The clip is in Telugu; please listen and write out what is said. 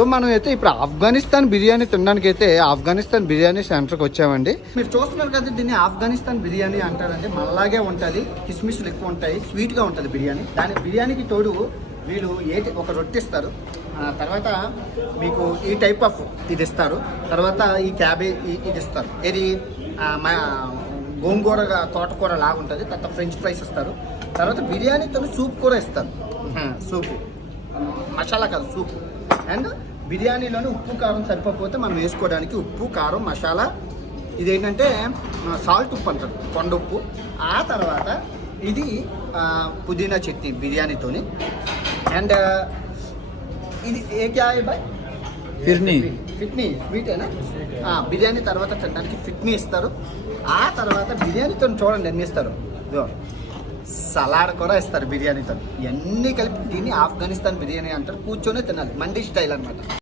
సో మనం అయితే ఇప్పుడు ఆఫ్ఘనిస్తాన్ బిర్యానీ తినడానికి అయితే ఆఫ్ఘనిస్తాన్ బిర్యానీ సెంటర్కి వచ్చామండి. మీరు చూస్తున్నారు కదా, దీన్ని ఆఫ్ఘనిస్తాన్ బిర్యానీ అంటారండి. మనలాగే ఉంటుంది, కిస్మిస్లు ఎక్కువ ఉంటాయి, స్వీట్గా ఉంటుంది బిర్యానీ. దాని బిర్యానీకి తోడు వీళ్ళు ఒక రొట్టె ఇస్తారు, తర్వాత మీకు ఈ టైప్ ఆఫ్ ఇది ఇస్తారు, తర్వాత ఈ క్యాబేజ్ ఇది ఇస్తారు, ఇది గోంగూర తోటకూర లాగా ఉంటుంది, తర్వాత ఫ్రెంచ్ ఫ్రైస్ ఇస్తారు, తర్వాత బిర్యానీతో సూప్ కూడా ఇస్తారు. సూపు మసాలా కాదు, సూప్. అండ్ బిర్యానీలోనే ఉప్పు కారం సరిపోతే మనం వేసుకోవడానికి ఉప్పు కారం మసాలా, ఇదేంటంటే సాల్ట్ ఉప్పు అంటారు, కొండ ఉప్పు. ఆ తర్వాత ఇది పుదీనా చట్నీ బిర్యానీతోని. అండ్ ఇది ఏ క్యా బాయ్ ఫిట్నీ స్వీటేనా. బిర్యానీ తర్వాత తినడానికి ఫిట్నీ ఇస్తారు. ఆ తర్వాత బిర్యానీతో చూడండి ఎన్ని ఇస్తారు, సలాడ్ కూడా ఇస్తారు బిర్యానీతో. ఇవన్నీ కలిపి దీన్ని ఆఫ్ఘనిస్తాన్ బిర్యానీ అంటారు. కూర్చొనే తినాలి, మండీ స్టైల్ అనమాట.